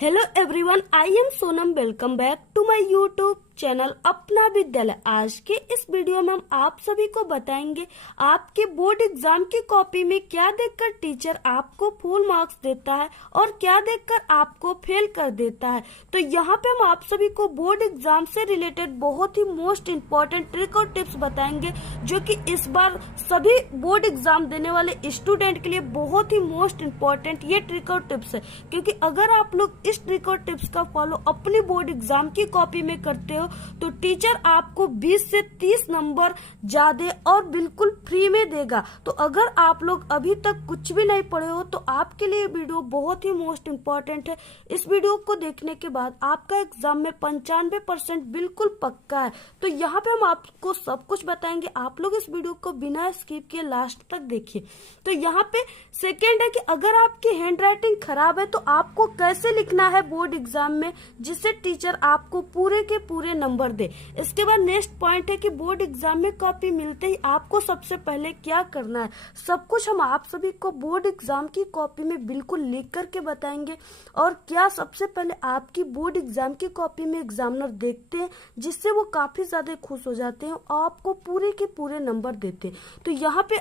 Hello everyone, I am Sonam. Welcome back to my YouTube channel Apna Vidyalaya. आज के इस video में हम आप सभी को बताएंगे आपके बोर्ड एग्जाम की कॉपी में क्या देखकर टीचर आपको फुल मार्क्स देता है और क्या देखकर आपको फेल कर देता है। तो यहाँ पे हम आप सभी को बोर्ड एग्जाम से रिलेटेड बहुत ही मोस्ट इम्पोर्टेंट ट्रिक और टिप्स बताएंगे, जो कि इस बार सभी बोर्ड एग्जाम देने वाले स्टूडेंट के लिए बहुत ही मोस्ट इम्पोर्टेंट ये ट्रिक और टिप्स है। क्योंकि अगर आप लोग इस ट्रिक और टिप्स का फॉलो अपनी बोर्ड एग्जाम की कॉपी में करते हो तो टीचर आपको 20 से 30 नंबर ज्यादा और बिल्कुल फ्री में देगा। तो अगर आप लोग अभी तक कुछ भी नहीं पढ़े हो तो आपके लिए वीडियो बहुत ही मोस्ट इम्पोर्टेंट है। इस वीडियो को देखने के बाद आपका एग्जाम में 95% बिल्कुल पक्का है। तो यहाँ पे हम आपको सब कुछ बताएंगे, आप लोग इस वीडियो को बिना स्किप किए लास्ट तक देखिए। तो यहाँ पे सेकेंड है कि अगर आपकी हैंड राइटिंग खराब है तो आपको कैसे लिखना है बोर्ड एग्जाम में जिससे टीचर आपको पूरे के पूरे नंबर दे। इसके बाद नेक्स्ट पॉइंट है कि बोर्ड एग्जाम में कॉपी मिलते ही आपको सबसे पहले क्या करना है, सब कुछ हम आप सभी को बोर्ड एग्जाम की कॉपी में बिल्कुल लिख करके बताएंगे। और क्या सबसे पहले आपकी बोर्ड एग्जाम की कॉपी में एग्जामिनर देखते हैं जिससे वो काफी ज्यादा खुश हो जाते हैं और आपको पूरे के पूरे नंबर देते हैं। तो यहाँ पे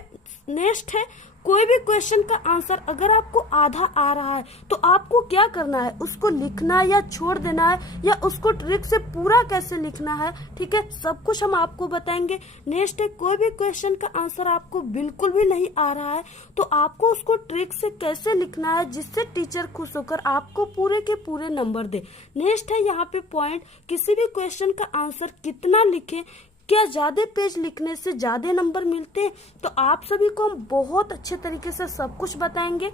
नेक्स्ट है, कोई भी क्वेश्चन का आंसर अगर आपको आधा आ रहा है तो आपको क्या करना है, उसको लिखना या छोड़ देना है या उसको ट्रिक से पूरा कैसे लिखना है। ठीक है, सब कुछ हम आपको बताएंगे। नेक्स्ट है, कोई भी क्वेश्चन का आंसर आपको बिल्कुल भी नहीं आ रहा है तो आपको उसको ट्रिक से कैसे लिखना है जिससे टीचर खुश होकर आपको पूरे के पूरे नंबर दे। नेक्स्ट है यहाँ पे पॉइंट, किसी भी क्वेश्चन का आंसर कितना लिखें, क्या ज्यादा पेज लिखने से ज्यादा नंबर मिलते हैं। तो आप सभी को हम बहुत अच्छे तरीके से सब कुछ बताएंगे।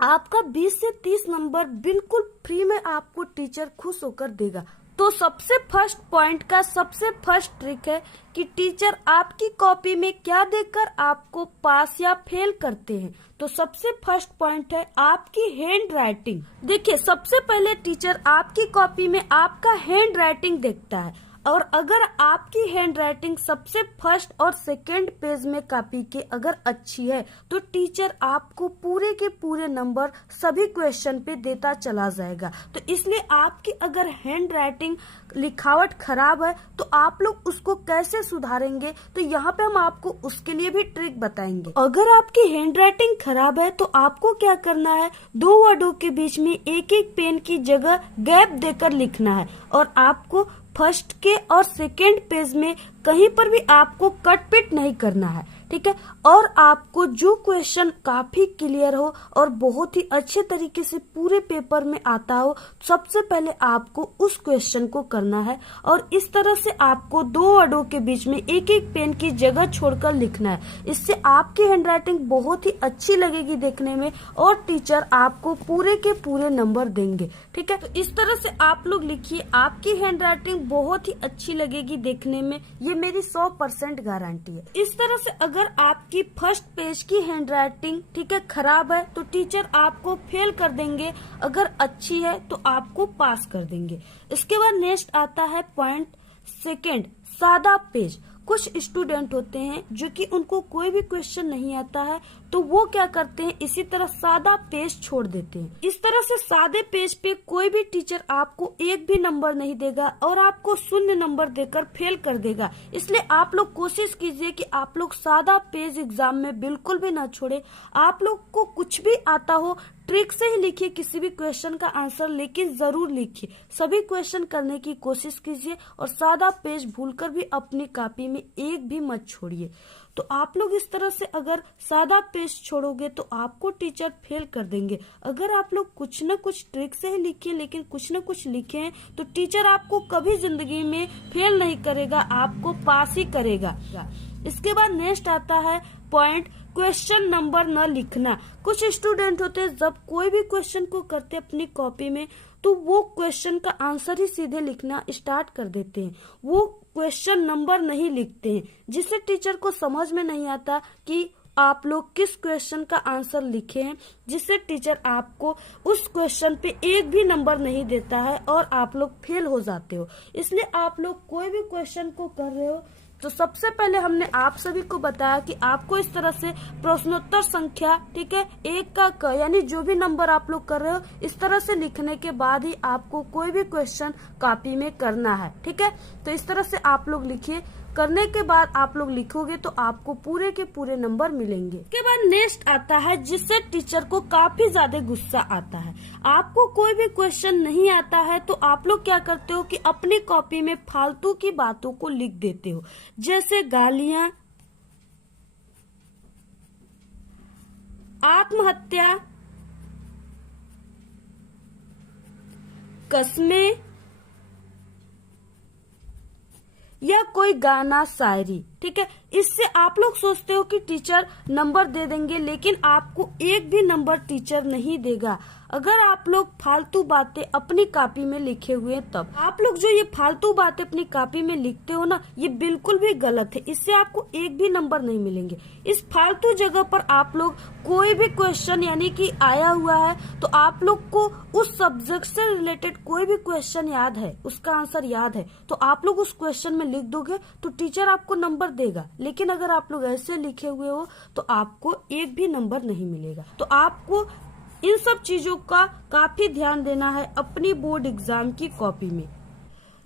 आपका 20 से 30 नंबर बिल्कुल फ्री में आपको टीचर खुश होकर देगा। तो सबसे फर्स्ट पॉइंट का सबसे फर्स्ट ट्रिक है कि टीचर आपकी कॉपी में क्या देखकर आपको पास या फेल करते हैं। तो सबसे फर्स्ट पॉइंट है आपकी हैंड राइटिंग। देखिए, सबसे पहले टीचर आपकी कॉपी में आपका हैंड राइटिंग देखता है और अगर आपकी हैंड राइटिंग सबसे फर्स्ट और सेकंड पेज में कॉपी के अगर अच्छी है तो टीचर आपको पूरे के पूरे नंबर सभी क्वेश्चन पे देता चला जाएगा। तो इसलिए आपकी अगर हैंड राइटिंग लिखावट खराब है तो आप लोग उसको कैसे सुधारेंगे, तो यहाँ पे हम आपको उसके लिए भी ट्रिक बताएंगे। अगर आपकी हैंड राइटिंग खराब है तो आपको क्या करना है, दो वर्डों के बीच में एक एक पेन की जगह गैप देकर लिखना है और आपको फर्स्ट के और सेकेंड पेज में कहीं पर भी आपको कट पिट नहीं करना है। ठीक है, और आपको जो क्वेश्चन काफी क्लियर हो और बहुत ही अच्छे तरीके से पूरे पेपर में आता हो, सबसे पहले आपको उस क्वेश्चन को करना है और इस तरह से आपको दो वर्डों के बीच में एक एक पेन की जगह छोड़कर लिखना है। इससे आपकी हैंडराइटिंग बहुत ही अच्छी लगेगी देखने में और टीचर आपको पूरे के पूरे नंबर देंगे। ठीक है, तो इस तरह से आप लोग लिखिए, आपकी हैंडराइटिंग बहुत ही अच्छी लगेगी देखने में, ये मेरी 100% गारंटी है। इस तरह से अगर आपकी फर्स्ट पेज की हैंडराइटिंग ठीक है खराब है तो टीचर आपको फेल कर देंगे, अगर अच्छी है तो आपको पास कर देंगे। इसके बाद नेक्स्ट आता है पॉइंट सेकंड, सादा पेज। कुछ स्टूडेंट होते हैं जो कि उनको कोई भी क्वेश्चन नहीं आता है तो वो क्या करते हैं, इसी तरह सादा पेज छोड़ देते हैं। इस तरह से सादे पेज पे कोई भी टीचर आपको एक भी नंबर नहीं देगा और आपको 0 नंबर देकर फेल कर देगा। इसलिए आप लोग कोशिश कीजिए कि आप लोग सादा पेज एग्जाम में बिल्कुल भी ना छोड़े। आप लोग को कुछ भी आता हो ट्रिक से ही लिखिए किसी भी क्वेश्चन का आंसर, लेकिन जरूर लिखिए, सभी क्वेश्चन करने की कोशिश कीजिए और सादा पेज भूलकर भी अपनी कॉपी में एक भी मत छोड़िए। तो आप लोग इस तरह से अगर सादा पेज छोड़ोगे तो आपको टीचर फेल कर देंगे। अगर आप लोग कुछ न कुछ ट्रिक से ही लिखे लेकिन कुछ न कुछ लिखे हैं तो टीचर आपको कभी जिंदगी में फेल नहीं करेगा, आपको पास ही करेगा। इसके बाद नेक्स्ट आता है पॉइंट, क्वेश्चन नंबर न लिखना। कुछ स्टूडेंट होते हैं जब कोई भी क्वेश्चन को करते अपनी कॉपी में तो वो क्वेश्चन का आंसर ही सीधे लिखना स्टार्ट कर देते हैं, वो क्वेश्चन नंबर नहीं लिखते हैं, जिससे टीचर को समझ में नहीं आता कि आप लोग किस क्वेश्चन का आंसर लिखे हैं, जिससे टीचर आपको उस क्वेश्चन पे एक भी नंबर नहीं देता है और आप लोग फेल हो जाते हो। इसलिए आप लोग कोई भी क्वेश्चन को कर रहे हो तो सबसे पहले हमने आप सभी को बताया कि आपको इस तरह से प्रश्नोत्तर संख्या, ठीक है, 1 का क यानी जो भी नंबर आप लोग कर रहे हो इस तरह से लिखने के बाद ही आपको कोई भी क्वेश्चन कॉपी में करना है। ठीक है, तो इस तरह से आप लोग लिखिए। करने के बाद आप लोग लिखोगे तो आपको पूरे के पूरे नंबर मिलेंगे। इसके बाद नेक्स्ट आता है जिससे टीचर को काफी ज्यादा गुस्सा आता है। आपको कोई भी क्वेश्चन नहीं आता है तो आप लोग क्या करते हो कि अपनी कॉपी में फालतू की बातों को लिख देते हो, जैसे गालियां, आत्महत्या, कस्में या कोई गाना, शायरी। ठीक है, इससे आप लोग सोचते हो कि टीचर नंबर दे देंगे, लेकिन आपको एक भी नंबर टीचर नहीं देगा अगर आप लोग फालतू बातें अपनी कॉपी में लिखे हुए तब। आप लोग जो ये फालतू बातें अपनी कॉपी में लिखते हो ना, ये बिल्कुल भी गलत है, इससे आपको एक भी नंबर नहीं मिलेंगे। इस फालतू जगह पर आप लोग कोई भी क्वेश्चन यानी कि आया हुआ है तो आप लोग को उस सब्जेक्ट से रिलेटेड कोई भी क्वेश्चन याद है, उसका आंसर याद है, तो आप लोग उस क्वेश्चन में लिख दोगे तो टीचर आपको नंबर देगा। लेकिन अगर आप लोग ऐसे लिखे हुए हो तो आपको एक भी नंबर नहीं मिलेगा। तो आपको इन सब चीजों का काफी ध्यान देना है अपनी बोर्ड एग्जाम की कॉपी में।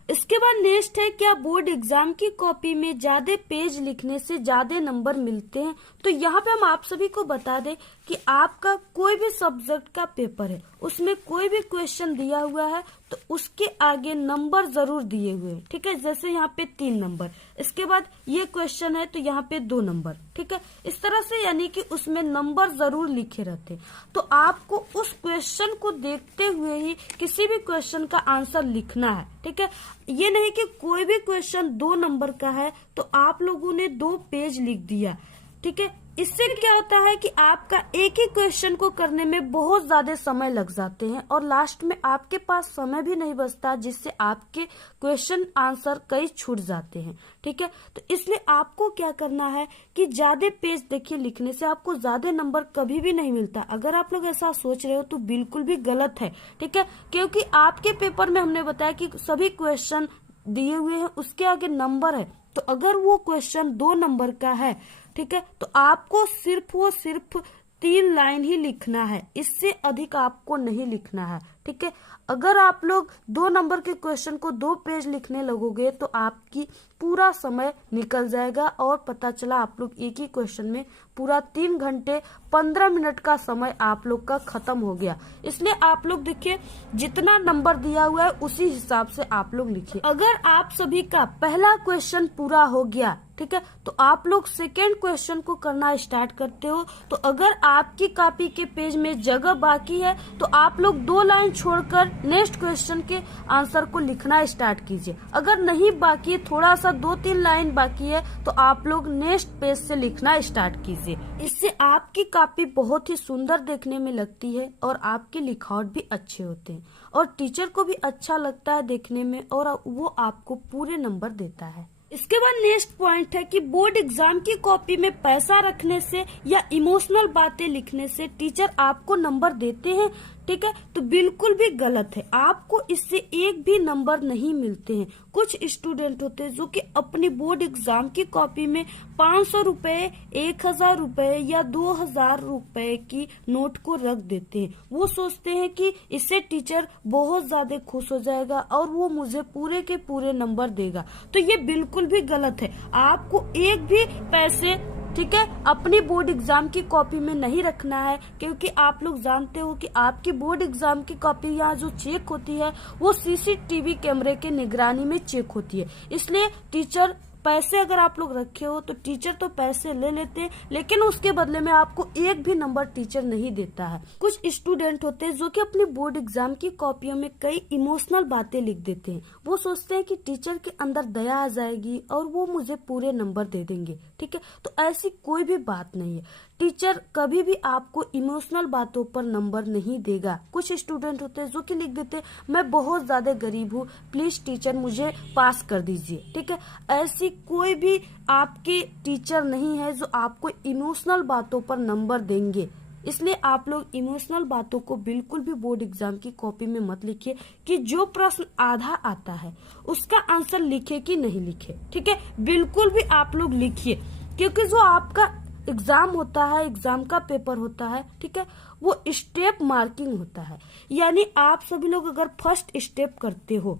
इसके बाद नेक्स्ट है, क्या बोर्ड एग्जाम की कॉपी में ज्यादा पेज लिखने से ज्यादा नंबर मिलते हैं? तो यहाँ पे हम आप सभी को बता दें कि आपका कोई भी सब्जेक्ट का पेपर है, उसमें कोई भी क्वेश्चन दिया हुआ है तो उसके आगे नंबर जरूर दिए हुए हैं। ठीक है, जैसे यहाँ पे 3 नंबर, इसके बाद ये क्वेश्चन है तो यहाँ पे 2 नंबर। ठीक है, इस तरह से यानी कि उसमें नंबर जरूर लिखे रहते हैं। तो आपको उस क्वेश्चन को देखते हुए ही किसी भी क्वेश्चन का आंसर लिखना है। ठीक है, ये नहीं कि कोई भी क्वेश्चन 2 नंबर का है तो आप लोगों ने 2 पेज लिख दिया। ठीक है, इससे क्या होता है कि आपका एक ही क्वेश्चन को करने में बहुत ज्यादा समय लग जाते हैं और लास्ट में आपके पास समय भी नहीं बचता, जिससे आपके क्वेश्चन आंसर कई छूट जाते हैं। ठीक है, तो इसलिए आपको क्या करना है कि ज्यादा पेज देखिए, लिखने से आपको ज्यादा नंबर कभी भी नहीं मिलता। अगर आप लोग ऐसा सोच रहे हो तो बिल्कुल भी गलत है। ठीक है, क्योंकि आपके पेपर में हमने बताया कि सभी क्वेश्चन दिए हुए हैं, उसके आगे नंबर है, तो अगर वो क्वेश्चन 2 नंबर का है, ठीक है, तो आपको सिर्फ 3 लाइन ही लिखना है, इससे अधिक आपको नहीं लिखना है। ठीक है, अगर आप लोग 2 नंबर के क्वेश्चन को 2 पेज लिखने लगोगे तो आपकी पूरा समय निकल जाएगा और पता चला आप लोग एक ही क्वेश्चन में पूरा 3 घंटे 15 मिनट का समय आप लोग का खत्म हो गया। इसलिए आप लोग देखिए, जितना नंबर दिया हुआ है उसी हिसाब से आप लोग लिखिए। अगर आप सभी का पहला क्वेश्चन पूरा हो गया, ठीक है, तो आप लोग सेकेंड क्वेश्चन को करना स्टार्ट करते हो। तो अगर आपकी कॉपी के पेज में जगह बाकी है तो आप लोग 2 लाइन छोड़कर नेक्स्ट क्वेश्चन के आंसर को लिखना स्टार्ट कीजिए। अगर नहीं बाकी है, थोड़ा सा 2-3 लाइन बाकी है, तो आप लोग नेक्स्ट पेज से लिखना स्टार्ट कीजिए। इससे आपकी कॉपी बहुत ही सुंदर देखने में लगती है और आपके लिखावट भी अच्छे होते हैं और टीचर को भी अच्छा लगता है देखने में और वो आपको पूरे नंबर देता है। इसके बाद नेक्स्ट पॉइंट है कि बोर्ड एग्जाम की कॉपी में पैसा रखने से या इमोशनल बातें लिखने से टीचर आपको नंबर देते हैं। ठीक है, तो बिल्कुल भी गलत है, आपको इससे एक भी नंबर नहीं मिलते हैं। कुछ स्टूडेंट होते हैं जो कि अपनी बोर्ड एग्जाम की कॉपी में 500 रुपए, 1000 रुपए या 2000 रुपए की नोट को रख देते हैं। वो सोचते हैं कि इससे टीचर बहुत ज्यादा खुश हो जाएगा और वो मुझे पूरे के पूरे नंबर देगा। तो ये बिल्कुल भी गलत है, आपको एक भी पैसे, ठीक है, अपनी बोर्ड एग्जाम की कॉपी में नहीं रखना है, क्योंकि आप लोग जानते हो कि आपकी बोर्ड एग्जाम की कॉपी यहाँ जो चेक होती है वो सीसीटीवी कैमरे के निगरानी में चेक होती है। इसलिए टीचर पैसे अगर आप लोग रखे हो तो टीचर तो पैसे ले लेते हैं, लेकिन उसके बदले में आपको एक भी नंबर टीचर नहीं देता है। कुछ स्टूडेंट होते हैं जो कि अपनी बोर्ड एग्जाम की कॉपियों में कई इमोशनल बातें लिख देते हैं। वो सोचते हैं कि टीचर के अंदर दया आ जाएगी और वो मुझे पूरे नंबर दे देंगे। ठीक है, तो ऐसी कोई भी बात नहीं है, टीचर कभी भी आपको इमोशनल बातों पर नंबर नहीं देगा। कुछ स्टूडेंट होते हैं जो कि लिख देते हैं मैं बहुत ज्यादा गरीब हूँ, प्लीज टीचर मुझे पास कर दीजिए। ठीक है, ऐसी कोई भी आपके टीचर नहीं है जो आपको इमोशनल बातों पर नंबर देंगे। इसलिए आप लोग इमोशनल बातों को बिल्कुल भी बोर्ड एग्जाम की कॉपी में मत लिखिए कि जो प्रश्न आधा आता है उसका आंसर लिखे कि नहीं लिखे। ठीक है, बिल्कुल भी आप लोग लिखिए, क्योंकि जो आपका एग्जाम होता है, एग्जाम का पेपर होता है, ठीक है, वो स्टेप मार्किंग होता है। यानी आप सभी लोग अगर फर्स्ट स्टेप करते हो,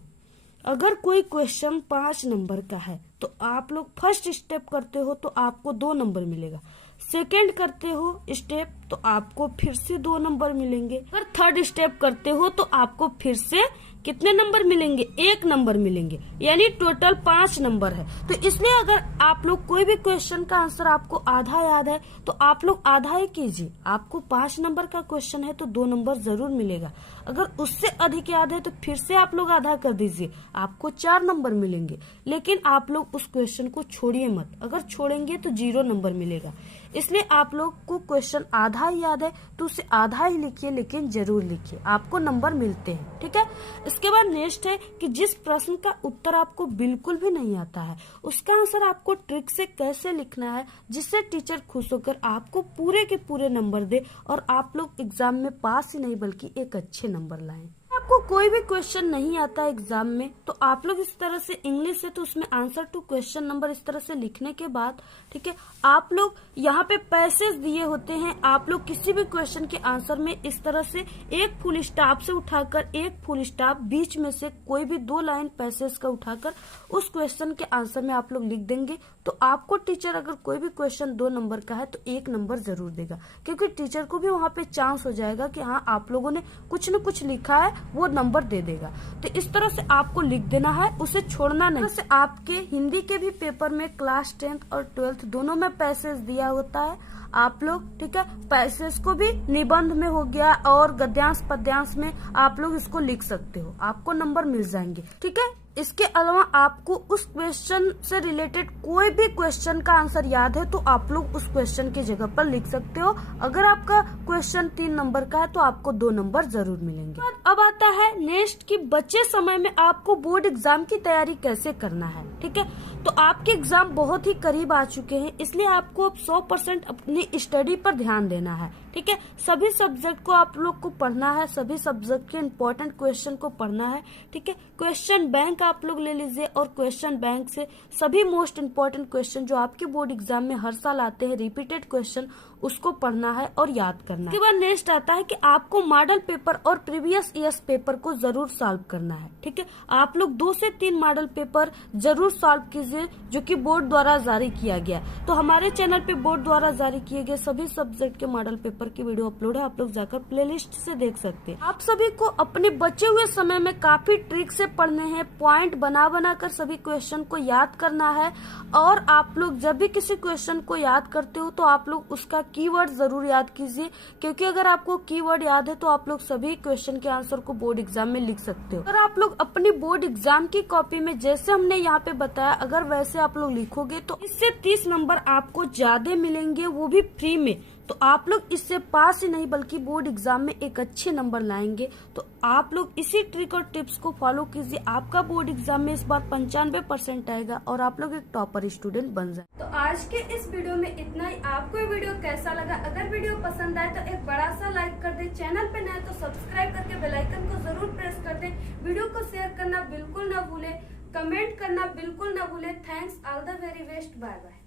अगर कोई क्वेश्चन 5 नंबर का है तो आप लोग फर्स्ट स्टेप करते हो तो आपको 2 नंबर मिलेगा। सेकंड करते हो स्टेप तो आपको फिर से 2 नंबर मिलेंगे। अगर थर्ड स्टेप करते हो तो आपको फिर से कितने नंबर मिलेंगे? 1 नंबर मिलेंगे, यानी टोटल 5 नंबर है। तो इसलिए अगर आप लोग कोई भी क्वेश्चन का आंसर आपको आधा याद है तो आप लोग आधा ही कीजिए। आपको 5 नंबर का क्वेश्चन है तो 2 नंबर जरूर मिलेगा। अगर उससे अधिक याद है तो फिर से आप लोग आधा कर दीजिए, आपको 4 नंबर मिलेंगे। लेकिन आप लोग उस क्वेश्चन को छोड़िए मत, अगर छोड़ेंगे तो 0 नंबर मिलेगा। इसलिए आप लोग को क्वेश्चन आधा ही याद है तो उसे आधा ही लिखिए, लेकिन जरूर लिखिए, आपको नंबर मिलते हैं। ठीक है, इसके बाद नेक्स्ट है कि जिस प्रश्न का उत्तर आपको बिल्कुल भी नहीं आता है उसका आंसर आपको ट्रिक से कैसे लिखना है जिससे टीचर खुश होकर आपको पूरे के पूरे नंबर दे और आप लोग एग्जाम में पास ही नहीं बल्कि एक अच्छे नंबर लाएं। आपको कोई भी क्वेश्चन नहीं आता एग्जाम में तो आप लोग इस तरह से इंग्लिश है तो उसमें आंसर टू क्वेश्चन नंबर इस तरह से लिखने के बाद, ठीक है, आप लोग यहाँ पे पैसेज दिए होते हैं, आप लोग किसी भी क्वेश्चन के आंसर में इस तरह से एक फुल स्टॉप से उठाकर एक फुल स्टॉप बीच में से कोई भी 2 लाइन पैसेज का उठाकर उस क्वेश्चन के आंसर में आप लोग लिख देंगे तो आपको टीचर अगर कोई भी क्वेश्चन 2 नंबर का है तो 1 नंबर जरूर देगा, क्योंकि टीचर को भी वहाँ पे चांस हो जाएगा कि हाँ आप लोगों ने कुछ न कुछ लिखा है, वो नंबर दे देगा। तो इस तरह से आपको लिख देना है, उसे छोड़ना नहीं। जैसे आपके हिंदी के भी पेपर में क्लास 10th और 12th दोनों में पैसेज दिया होता है, आप लोग, ठीक है, पैसेज को भी निबंध में हो गया और गद्यांश पद्यांश में आप लोग इसको लिख सकते हो, आपको नंबर मिल जाएंगे। ठीक है, इसके अलावा आपको उस क्वेश्चन से रिलेटेड कोई भी क्वेश्चन का आंसर याद है तो आप लोग उस क्वेश्चन की जगह पर लिख सकते हो। अगर आपका क्वेश्चन 3 नंबर का है तो आपको 2 नंबर जरूर मिलेंगे। अब आता है नेक्स्ट कि बचे समय में आपको बोर्ड एग्जाम की तैयारी कैसे करना है। ठीक है, तो आपके एग्जाम बहुत ही करीब आ चुके हैं, इसलिए आपको अब 100% अपनी स्टडी पर ध्यान देना है। ठीक है, सभी सब्जेक्ट को आप लोग को पढ़ना है, सभी सब्जेक्ट के इम्पोर्टेंट क्वेश्चन को पढ़ना है। ठीक है, क्वेश्चन बैंक आप लोग ले लीजिए और क्वेश्चन बैंक से सभी मोस्ट इम्पोर्टेंट क्वेश्चन जो आपके बोर्ड एग्जाम में हर साल आते हैं, रिपीटेड क्वेश्चन, उसको पढ़ना है और याद करना है। इसके बाद नेक्स्ट आता है कि आपको मॉडल पेपर और प्रीवियस ईयर्स पेपर को जरूर सॉल्व करना है। ठीक है, आप लोग 2 से 3 मॉडल पेपर जरूर सॉल्व कीजिए जो कि बोर्ड द्वारा जारी किया गया। तो हमारे चैनल पे बोर्ड द्वारा जारी किए गए सभी सब्जेक्ट के मॉडल पेपर की वीडियो अपलोड है, आप लोग जाकर प्लेलिस्ट से देख सकते हैं। आप सभी को अपने बचे हुए समय में काफी ट्रिक से पढ़ने हैं, पॉइंट बना बना कर सभी क्वेश्चन को याद करना है। और आप लोग जब भी किसी क्वेश्चन को याद करते हो तो आप लोग उसका कीवर्ड जरूर याद कीजिए, क्योंकि अगर आपको कीवर्ड याद है तो आप लोग सभी क्वेश्चन के आंसर को बोर्ड एग्जाम में लिख सकते हो। अगर आप लोग अपनी बोर्ड एग्जाम की कॉपी में जैसे हमने यहाँ पे बताया अगर वैसे आप लोग लिखोगे तो इससे 30 नंबर आपको ज्यादा मिलेंगे, वो भी फ्री में। तो आप लोग इससे पास ही नहीं बल्कि बोर्ड एग्जाम में एक अच्छे नंबर लाएंगे। तो आप लोग इसी ट्रिक और टिप्स को फॉलो कीजिए, आपका बोर्ड एग्जाम में इस बार 95% आएगा और आप लोग एक टॉपर स्टूडेंट बन जाए। तो आज के इस वीडियो में इतना ही। आपको ये वीडियो कैसा लगा? अगर वीडियो पसंद आए तो एक बड़ा सा लाइक कर दे, चैनल पे नए तो सब्सक्राइब करके बेल आइकन को जरूर प्रेस कर दे, वीडियो को शेयर करना बिल्कुल न भूले, कमेंट करना बिल्कुल न भूले। Thanks, all the very best, bye bye.